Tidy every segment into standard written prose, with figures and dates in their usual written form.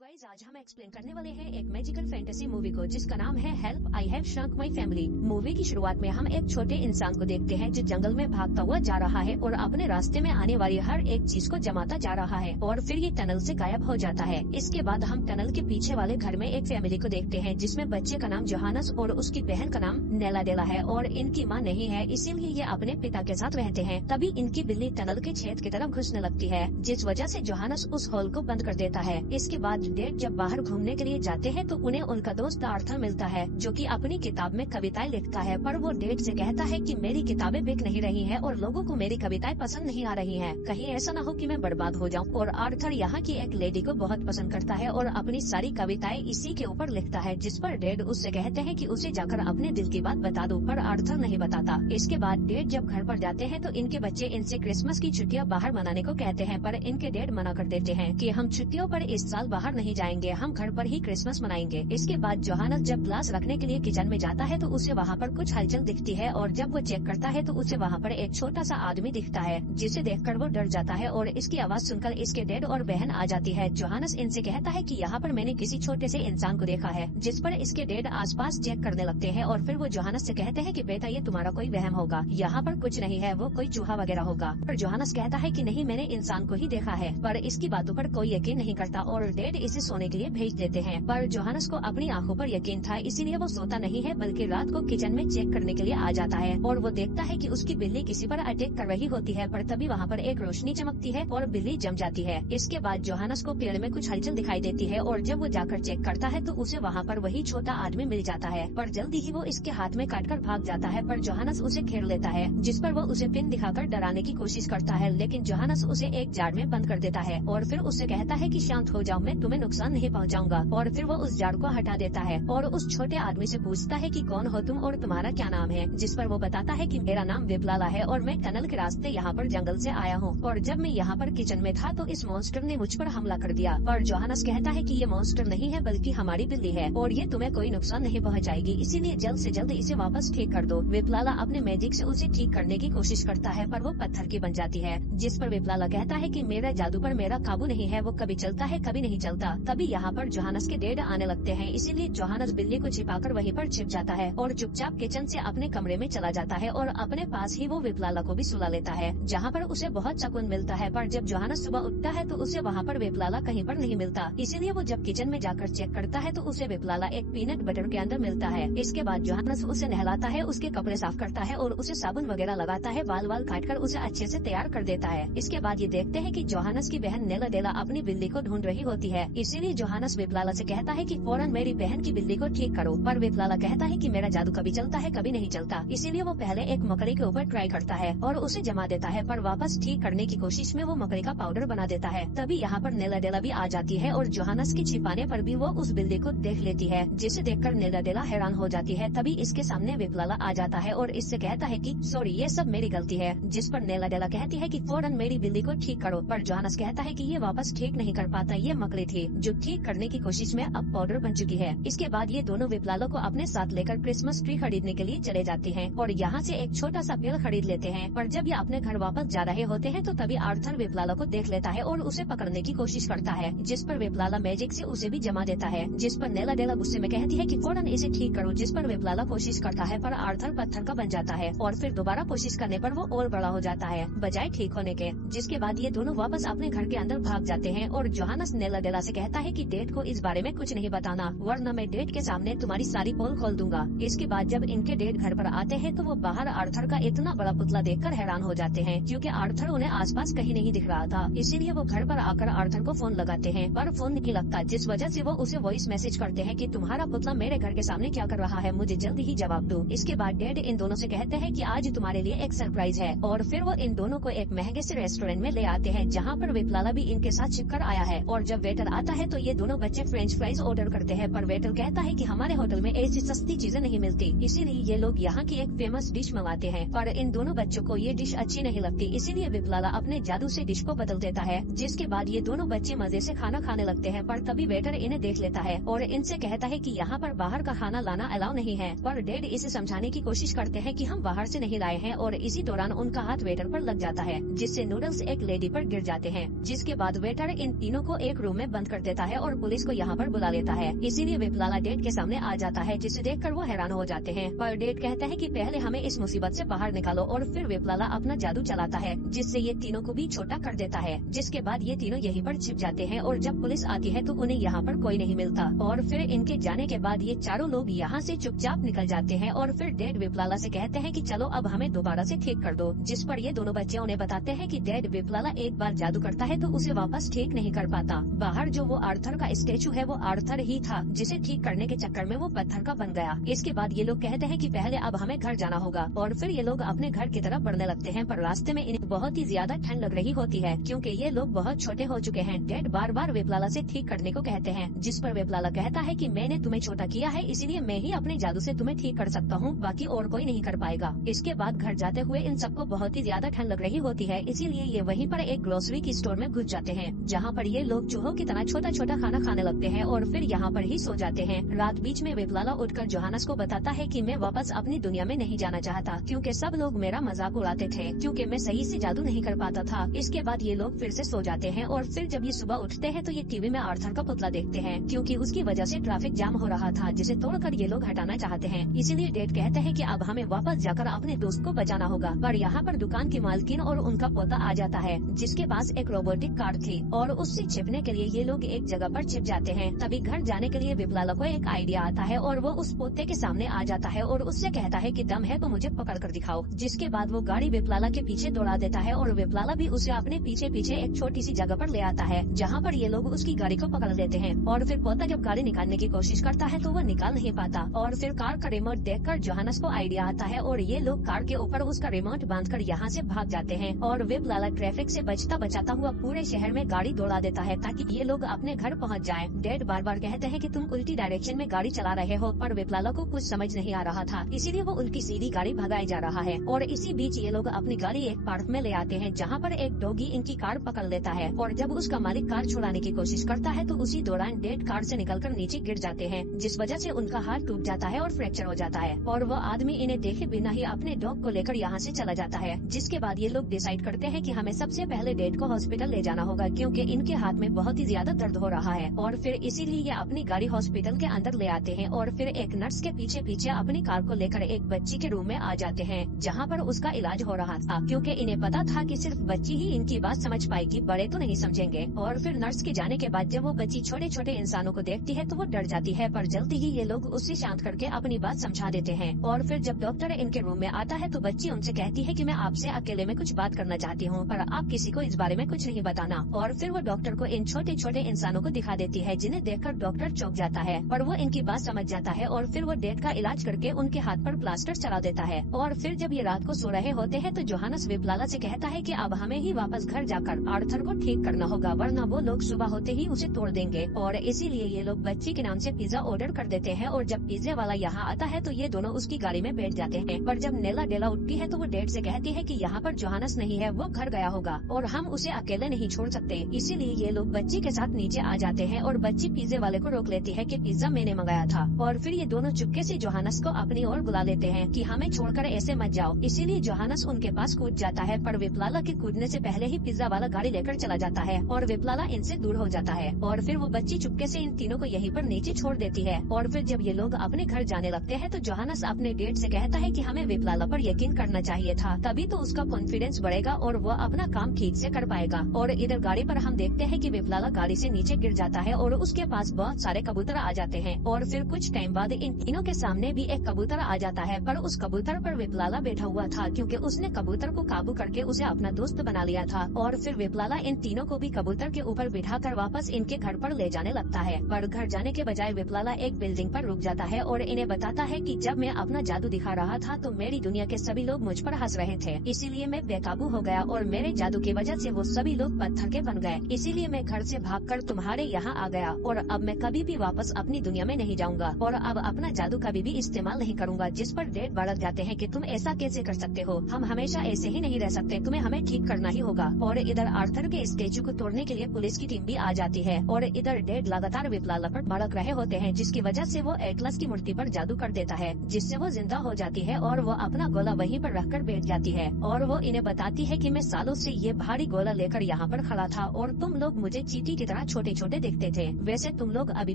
Guys, आज हम explain करने वाले हैं एक मैजिकल फैंटेसी मूवी को जिसका नाम है help I have shrunk my family. Movie की शुरुआत में हम एक छोटे इंसान को देखते हैं जो जंगल में भागता हुआ जा रहा है और अपने रास्ते में आने वाली हर एक चीज को जमाता जा रहा है और फिर ये टनल से गायब हो जाता है। इसके बाद हम टनल के पीछे वाले घर में एक फैमिली को देखते हैं जिसमें बच्चे का नाम जोहानस और उसकी बहन का नाम नेला डेला है और इनकी माँ नहीं है, इसीलिए ये अपने पिता के साथ रहते हैं। तभी इनकी बिल्ली टनल के छेद की तरफ घुसने लगती है जिस वजह से जोहानस उस होल को बंद कर देता है। इसके बाद डेड जब बाहर घूमने के लिए जाते हैं तो उन्हें उनका दोस्त आर्थर मिलता है जो कि अपनी किताब में कविताएं लिखता है, पर वो डेड से कहता है कि मेरी किताबें बिक नहीं रही हैं और लोगों को मेरी कविताएं पसंद नहीं आ रही हैं, कहीं ऐसा न हो कि मैं बर्बाद हो जाऊं। और आर्थर यहाँ की एक लेडी को बहुत पसंद करता है और अपनी सारी कविताएं इसी के ऊपर लिखता है, जिस पर डेड उससे कहते हैं कि उसे जाकर अपने दिल की बात बता दो, पर आर्थर नहीं बताता। इसके बाद डेड जब घर पर जाते हैं तो इनके बच्चे इनसे क्रिसमस की छुट्टियां बाहर मनाने को कहते हैं, पर इनके डेड मना कर देते हैं कि हम छुट्टियों पर इस साल बाहर नहीं जाएंगे, हम घर पर ही क्रिसमस मनाएंगे। इसके बाद जोहानस जब ग्लास रखने के लिए किचन में जाता है तो उसे वहाँ पर कुछ हलचल दिखती है और जब वो चेक करता है तो उसे वहाँ पर एक छोटा सा आदमी दिखता है जिसे देखकर वो डर जाता है और इसकी आवाज सुनकर इसके डैड और बहन आ जाती है। जोहानस इनसे कहता है कि यहाँ पर मैंने किसी छोटे से इंसान को देखा है, जिस पर इसके डैड आसपास चेक करने लगते हैं और फिर वो जोहानस से कहते हैं कि बेटा ये तुम्हारा कोई वहम होगा, यहाँ पर कुछ नहीं है, वो कोई चूहा वगैरह होगा। पर जोहानस कहता है कि नहीं, मैंने इंसान को ही देखा है, पर इसकी बातों पर कोई यकीन नहीं करता और डैड इसे सोने के लिए भेज देते हैं। पर जोहानस को अपनी आंखों पर यकीन था, इसीलिए वो सोता नहीं है बल्कि रात को किचन में चेक करने के लिए आ जाता है और वो देखता है कि उसकी बिल्ली किसी पर अटैक कर रही होती है, पर तभी वहाँ पर एक रोशनी चमकती है और बिल्ली जम जाती है। इसके बाद जोहानस को पेड़ में कुछ हलचल दिखाई देती है और जब वो जाकर चेक करता है तो उसे वहाँ पर वही छोटा आदमी मिल जाता है, पर जल्दी ही वो इसके हाथ में काटकर भाग जाता है। पर जोहानस उसे घेर लेता है जिस पर वो उसे पिन दिखाकर डराने की कोशिश करता है, लेकिन जोहानस उसे एक जार में बंद कर देता है और फिर उससे कहता है कि शांत हो जाओ, मैं तुम्हें नुकसान नहीं पहुंचाऊंगा। और फिर वो उस जार को हटा देता है और उस छोटे आदमी से पूछता है कि कौन हो तुम और तुम्हारा क्या नाम है, जिस पर वो बताता है कि मेरा नाम विप्लाला है और मैं टनल के रास्ते यहाँ पर जंगल से आया हूँ और जब मैं यहाँ पर किचन में था तो इस मॉन्स्टर ने मुझ पर हमला कर दिया। पर जोहानस कहता है कि ये मॉन्स्टर नहीं है बल्कि हमारी बिल्ली है और ये तुम्हें कोई नुकसान नहीं पहुँचाएगी, इसीलिए जल्द से जल्द इसे वापस ठीक कर दो। विप्लाला अपने मैजिक से उसे ठीक करने की कोशिश करता है पर वो पत्थर की बन जाती है, जिस पर विप्लाला कहता है कि मेरा जादू पर मेरा काबू नहीं है, वो कभी चलता है कभी नहीं चलता। तभी यहाँ पर जोहानस के डैड आने लगते हैं, इसीलिए जोहानस बिल्ली को छिपाकर वहीं पर छिप जाता है और चुपचाप किचन से अपने कमरे में चला जाता है और अपने पास ही वो विप्लाला को भी सुला लेता है, जहाँ पर उसे बहुत सुकून मिलता है। पर जब जोहानस सुबह उठता है तो उसे वहाँ पर विप्लाला कहीं पर नहीं मिलता, इसीलिए वो जब किचन में जाकर चेक करता है तो उसे विप्लाला एक पीनट बटर के अंदर मिलता है। इसके बाद जोहानस उसे नहलाता है, उसके कपड़े साफ करता है और उसे साबुन वगैरह लगाता है, बाल काट कर उसे अच्छे से तैयार कर देता है। इसके बाद ये देखते हैं कि जोहानस की बहन नेला डेला अपनी बिल्ली को ढूंढ रही होती है, इसीलिए जोहानस विप्लाला से कहता है कि फौरन मेरी बहन की बिल्ली को ठीक करो। पर विप्लाला कहता है कि मेरा जादू कभी चलता है कभी नहीं चलता, इसीलिए वो पहले एक मकड़ी के ऊपर ट्राई करता है और उसे जमा देता है, पर वापस ठीक करने की कोशिश में वो मकड़ी का पाउडर बना देता है। तभी यहाँ पर नेला डेला भी आ जाती है और जोहानस के छिपाने पर भी वो उस बिल्ली को देख लेती है, जिसे देखकर नेला डेला हैरान हो जाती है। तभी इसके सामने विप्लाला आ जाता है और इससे कहता है कि सॉरी, ये सब मेरी गलती है, जिस पर नेला डेला कहती है कि फौरन मेरी बिल्ली को ठीक करो। पर जोहानस कहता है कि ये वापस ठीक नहीं कर पाता, ये मकड़ी थी जो ठीक करने की कोशिश में अब पाउडर बन चुकी है। इसके बाद ये दोनों विप्लाला को अपने साथ लेकर क्रिसमस ट्री खरीदने के लिए चले जाते हैं और यहाँ से एक छोटा सा पेड़ खरीद लेते हैं। पर जब ये अपने घर वापस जा रहे होते हैं तो तभी आर्थर विप्लाला को देख लेता है और उसे पकड़ने की कोशिश करता है, जिस पर विप्लाला मैजिक से उसे भी जमा देता है, जिस पर नेला डेला गुस्से में कहती है कि फौरन इसे ठीक करो, जिस पर विप्लाला कोशिश करता है पर आर्थर पत्थर का बन जाता है और फिर दोबारा कोशिश करने पर वो और बड़ा हो जाता है बजाय ठीक होने के। जिसके बाद ये दोनों वापस अपने घर के अंदर भाग जाते हैं और जोहानस नेला डेला से कहता है कि डेड को इस बारे में कुछ नहीं बताना, वरना मैं डेड के सामने तुम्हारी सारी पोल खोल दूंगा। इसके बाद जब इनके डेड घर पर आते हैं तो वो बाहर आर्थर का इतना बड़ा पुतला देखकर हैरान हो जाते हैं, क्योंकि आर्थर उन्हें आसपास कहीं नहीं दिख रहा था, इसीलिए वो घर पर आकर आर्थर को फोन लगाते हैं पर फोन नहीं लगता, जिस वजह से वो उसे वॉइस मैसेज करते हैं कि तुम्हारा पुतला मेरे घर के सामने क्या कर रहा है, मुझे जल्दी ही जवाब दो। इसके बाद डेड इन दोनों से कहते हैं कि आज तुम्हारे लिए एक सरप्राइज है और फिर वो इन दोनों को एक महंगे से रेस्टोरेंट में ले आते हैं, जहाँ पर विप्लाला भी इनके साथ छिपकर आया है। और जब वेटर आता है तो ये दोनों बच्चे फ्रेंच फ्राइज ऑर्डर करते हैं, पर वेटर कहता है कि हमारे होटल में ऐसी सस्ती चीजें नहीं मिलती, इसीलिए ये लोग यहाँ की एक फेमस डिश मंगाते हैं। पर इन दोनों बच्चों को ये डिश अच्छी नहीं लगती, इसीलिए विप्लाला अपने जादू से डिश को बदल देता है, जिसके बाद ये दोनों बच्चे मजे से खाना खाने लगते हैं। पर तभी वेटर इन्हें देख लेता है और इनसे कहता है कि यहाँ पर बाहर का खाना लाना अलाउ नहीं है, पर डैड इसे समझाने की कोशिश करते हैं कि हम बाहर से नहीं लाए हैं और इसी दौरान उनका हाथ वेटर पर लग जाता है, जिससे नूडल्स एक लेडी पर गिर जाते हैं। जिसके बाद वेटर इन तीनों को एक रूम में बंद कर देता है और पुलिस को यहाँ पर बुला लेता है। इसीलिए विप्लाला डेड के सामने आ जाता है, जिसे देखकर वो हैरान हो जाते हैं। पर डेड कहता है कि पहले हमें इस मुसीबत से बाहर निकालो और फिर विप्लाला अपना जादू चलाता है, जिससे ये तीनों को भी छोटा कर देता है। जिसके बाद ये तीनों यहीं पर छिप जाते हैं और जब पुलिस आती है तो उन्हें यहाँ पर कोई नहीं मिलता और फिर इनके जाने के बाद ये चारों लोग यहाँ से चुपचाप निकल जाते हैं और फिर डेड विप्लाला से कहते हैं कि चलो अब हमें दोबारा से ठीक कर दो। जिस पर ये दोनों बच्चे उन्हें बताते हैं कि डेड विप्लाला एक बार जादू करता है तो उसे वापस ठीक नहीं कर पाता। बाहर जो वो आर्थर का स्टेचू है वो आर्थर ही था, जिसे ठीक करने के चक्कर में वो पत्थर का बन गया। इसके बाद ये लोग कहते हैं कि पहले अब हमें घर जाना होगा और फिर ये लोग अपने घर की तरफ बढ़ने लगते हैं। पर रास्ते में इन्हें बहुत ही ज्यादा ठंड लग रही होती है, क्योंकि ये लोग बहुत छोटे हो चुके हैं। डेड बार बार विप्लाला से ठीक करने को कहते हैं, जिस पर विप्लाला कहता है कि मैंने तुम्हें छोटा किया है, इसलिए मैं ही अपने जादू से तुम्हें ठीक कर सकता हूँ, बाकी और कोई नहीं कर पाएगा। इसके बाद घर जाते हुए इन सबको बहुत ही ज्यादा ठंड लग रही होती है, इसीलिए ये वहीं पर एक ग्रोसरी की स्टोर में घुस जाते हैं, जहाँ पर ये लोग चूहों की तरह छोटा छोटा खाना खाने लगते हैं और फिर यहाँ पर ही सो जाते हैं। रात बीच में विप्लाला उठकर जोहानस को बताता है कि मैं वापस अपनी दुनिया में नहीं जाना चाहता, क्योंकि सब लोग मेरा मजाक उड़ाते थे, क्योंकि मैं सही से जादू नहीं कर पाता था। इसके बाद ये लोग फिर से सो जाते हैं और फिर जब ये सुबह उठते हैं तो ये टीवी में आर्थर का पुतला देखते हैं, क्योंकि उसकी वजह से ट्रैफिक जाम हो रहा था, जिसे तोड़कर ये लोग हटाना चाहते हैं। इसीलिए डेड कहते हैं कि अब हमें वापस जाकर अपने दोस्त को बचाना होगा। पर यहाँ पर दुकान की मालकिन और उनका पोता आ जाता है, जिसके पास एक रोबोटिक कार थी और उससे छिपने के लिए ये लोग एक जगह पर छिप जाते हैं। तभी घर जाने के लिए विप्लाला को एक आइडिया आता है और वो उस पोते के सामने आ जाता है और उससे कहता है कि दम है तो मुझे पकड़ कर दिखाओ। जिसके बाद वो गाड़ी विप्लाला के पीछे दौड़ा देता है और विप्लाला भी उसे अपने पीछे पीछे एक छोटी सी जगह पर ले आता है, जहाँ पर ये लोग उसकी गाड़ी को पकड़ लेते हैं। और फिर पोता जब गाड़ी निकालने की कोशिश करता है तो वो निकाल नहीं पाता और फिर कार का रिमोट देखकर जोहानस को आइडिया आता है और ये लोग कार के ऊपर उसका रिमोट बांधकर यहाँ से भाग जाते हैं। और विप्लाला ट्रैफिक से बचता बचाता हुआ पूरे शहर में गाड़ी दौड़ा देता है ताकि ये लोग अपने घर पहुँच जाए। डेड बार बार कहते हैं कि तुम उल्टी डायरेक्शन में गाड़ी चला रहे हो, पर विप्लाला को कुछ समझ नहीं आ रहा था, इसीलिए वो उल्टी सीधी गाड़ी भगाई जा रहा है। और इसी बीच ये लोग अपनी गाड़ी एक पार्क में ले आते हैं, जहाँ पर एक डॉगी इनकी कार पकड़ लेता है और जब उसका मालिक कार छुड़ाने की कोशिश करता है तो उसी दौरान डेड कार से निकलकर नीचे गिर जाते हैं, जिस वजह से उनका हाथ टूट जाता है और फ्रैक्चर हो जाता है। और वो आदमी इन्हें देखे बिना ही अपने डॉग को लेकर यहाँ से चला जाता है। जिसके बाद ये लोग डिसाइड करते हैं कि हमें सबसे पहले डेड को हॉस्पिटल ले जाना होगा, क्योंकि इनके हाथ में बहुत ही ज्यादा दर्द हो रहा है। और फिर इसीलिए ये अपनी गाड़ी हॉस्पिटल के अंदर ले आते हैं और फिर एक नर्स के पीछे पीछे अपनी कार को लेकर एक बच्ची के रूम में आ जाते हैं, जहाँ पर उसका इलाज हो रहा था, क्योंकि इन्हें पता था कि सिर्फ बच्ची ही इनकी बात समझ पाएगी, बड़े तो नहीं समझेंगे। और फिर नर्स के जाने के बाद जब वो बच्ची छोटे छोटे इंसानों को देखती है तो वो डर जाती है, पर जल्दी ही ये लोग उससे शांत करके अपनी बात समझा देते हैं। और फिर जब डॉक्टर इनके रूम में आता है तो बच्ची उनसे कहती है कि मैं आपसे अकेले में कुछ बात करना चाहती हूँ, पर आप किसी को इस बारे में कुछ नहीं बताना। और फिर वो डॉक्टर को इन छोटे छोटे इंसानों को दिखा देती है, जिन्हें देखकर डॉक्टर चौंक जाता है, पर वो इनकी बात समझ जाता है और फिर वो डेड का इलाज करके उनके हाथ पर प्लास्टर चला देता है। और फिर जब ये रात को सो रहे होते हैं तो जोहानस विप्लाला से कहता है कि अब हमें ही वापस घर जाकर आर्थर को ठीक करना होगा, वरना वो लोग सुबह होते ही उसे तोड़ देंगे। और इसीलिए ये लोग बच्ची के नाम से पिज्जा ऑर्डर कर देते हैं और जब पिज्जे वाला यहाँ आता है तो ये दोनों उसकी गाड़ी में बैठ जाते हैं। पर जब नेला डेला उठती है तो वो डेड से कहती है कि यहाँ पर जोहानस नहीं है, वो घर गया होगा और हम उसे अकेले नहीं छोड़ सकते। इसीलिए ये लोग बच्ची के साथ नीचे आ जाते हैं और बच्ची पिज्जे वाले को रोक लेती है कि पिज्जा मैंने मंगाया था। और फिर ये दोनों चुपके से जोहानस को अपनी ओर बुला लेते हैं कि हमें छोड़कर ऐसे मत जाओ। इसीलिए जोहानस उनके पास कूद जाता है, पर विप्लाला के कूदने से पहले ही पिज्जा वाला गाड़ी लेकर चला जाता है और विप्लाला इनसे दूर हो जाता है। और फिर वो बच्ची चुपके से इन तीनों को यहीं पर नीचे छोड़ देती है। और फिर जब ये लोग अपने घर जाने लगते हैं तो जोहानस अपने डेड से कहता है कि हमें विप्लाला पर यकीन करना चाहिए था, तभी तो उसका कॉन्फिडेंस बढ़ेगा और वो अपना काम ठीक से कर पाएगा। और इधर गाड़ी पर हम देखते हैं कि विप्लाला गाड़ी से नीचे गिर जाता है और उसके पास बहुत सारे कबूतर आ जाते हैं। और फिर कुछ टाइम बाद इन तीनों के सामने भी एक कबूतर आ जाता है, पर उस कबूतर पर विप्लाला बैठा हुआ था, क्योंकि उसने कबूतर को काबू करके उसे अपना दोस्त बना लिया था। और फिर विप्लाला इन तीनों को भी कबूतर के ऊपर बिठाकर वापस इनके घर पर ले जाने लगता है। पर घर जाने के बजाय विप्लाला एक बिल्डिंग पर रुक जाता है और इन्हें बताता है कि जब मैं अपना जादू दिखा रहा था तो मेरी दुनिया के सभी लोग मुझ पर हंस रहे थे, इसीलिए मैं बेकाबू हो गया और मेरे जादू की वजह से वो सभी लोग पत्थर के बन गए। इसीलिए मैं घर से भागकर तुम्हारे यहाँ आ गया और अब मैं कभी भी वापस अपनी दुनिया में नहीं जाऊंगा और अब अपना जादू कभी भी इस्तेमाल नहीं करूंगा। जिस पर डेड भड़क जाते हैं कि तुम ऐसा कैसे कर सकते हो, हम हमेशा ऐसे ही नहीं रह सकते, तुम्हें हमें ठीक करना ही होगा। और इधर आर्थर के स्टेचू को तोड़ने के लिए पुलिस की टीम भी आ जाती है और इधर डेड लगातार विप्लाला पर भड़क रहे होते हैं, जिसकी वजह से वो एटलस की मूर्ति पर जादू कर देता है, जिससे वो जिंदा हो जाती है और वो अपना गोला वहीं पर रखकर बैठ जाती है। और वो इन्हें बताती है कि मैं सालों से ये भारी गोला लेकर यहाँ पर खड़ा था और तुम लोग मुझे चींटी की तरह तरह छोटे छोटे दिखते थे। वैसे तुम लोग अभी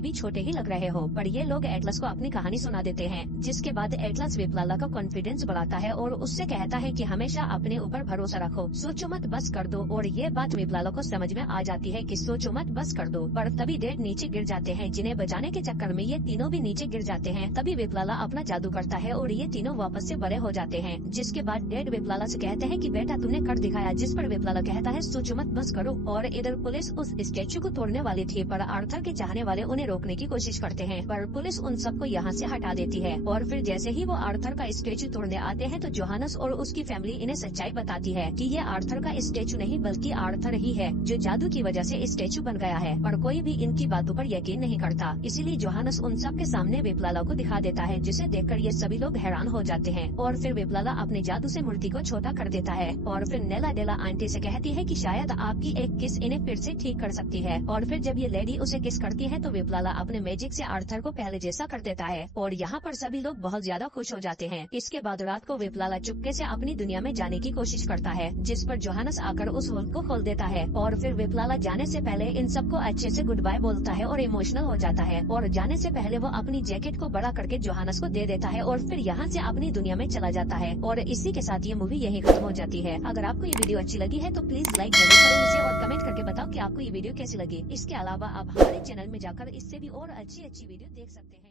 भी छोटे ही लग रहे हो, पर ये लोग एटलस को अपनी कहानी सुना देते हैं, जिसके बाद एटलस विप्लाला का कॉन्फिडेंस बढ़ाता है और उससे कहता है कि हमेशा अपने ऊपर भरोसा रखो, सोचो मत बस कर दो। और ये बात विप्लाला को समझ में आ जाती है कि सोचो मत बस कर दो। पर तभी डैड नीचे गिर जाते हैं, जिन्हें बचाने के चक्कर में ये तीनों भी नीचे गिर जाते हैं। तभी विप्लाला अपना जादू करता है और ये तीनों वापस से बड़े हो जाते हैं। जिसके बाद डैड विप्लाला से कहते हैं कि बेटा तुमने कर दिखाया, जिस पर विप्लाला कहता है सोचो मत बस करो। और इधर पुलिस उस स्टेचू को तोड़ने वाली थी, पर आर्थर के चाहने वाले उन्हें रोकने की कोशिश करते हैं, पर पुलिस उन सबको यहाँ से हटा देती है। और फिर जैसे ही वो आर्थर का स्टेचू तोड़ने आते हैं तो जोहानस और उसकी फैमिली इन्हें सच्चाई बताती है कि ये आर्थर का स्टेचू नहीं बल्कि आर्थर ही है, जो जादू की वजह से स्टेचू बन गया है। पर कोई भी इनकी बातों पर यकीन नहीं करता, इसीलिए जोहानस उन सब के सामने विप्लाला को दिखा देता है, जिसे देखकर ये सभी लोग हैरान हो जाते हैं। और फिर विप्लाला अपने जादू से मूर्ति को छोटा कर देता है और फिर नेला डेला आंटी से कहती है कि शायद आपकी एक किस इन्हें फिर से ठीक कर सकती है। और फिर जब ये लेडी उसे किस करती है तो विप्लाला अपने मैजिक से आर्थर को पहले जैसा कर देता है और यहाँ पर सभी लोग बहुत ज्यादा खुश हो जाते हैं। इसके बाद रात को विप्लाला चुपके से अपनी दुनिया में जाने की कोशिश करता है, जिस पर जोहानस आकर उस होल को खोल देता है। और फिर विप्लाला जाने से पहले इन सबको अच्छे से गुड बाय बोलता है और इमोशनल हो जाता है। और जाने से पहले वो अपनी जैकेट को बड़ा करके जोहानस को दे देता है और फिर यहाँ से अपनी दुनिया में चला जाता है। और इसी के साथ ये मूवी यही खत्म हो जाती है। अगर आपको ये वीडियो अच्छी लगी है तो प्लीज लाइक जरूर करें इसे और कमेंट करके बताओ कि आपको ये वीडियो कैसी लगी। इसके अलावा आप हमारे चैनल में जाकर इससे भी और अच्छी वीडियो देख सकते हैं।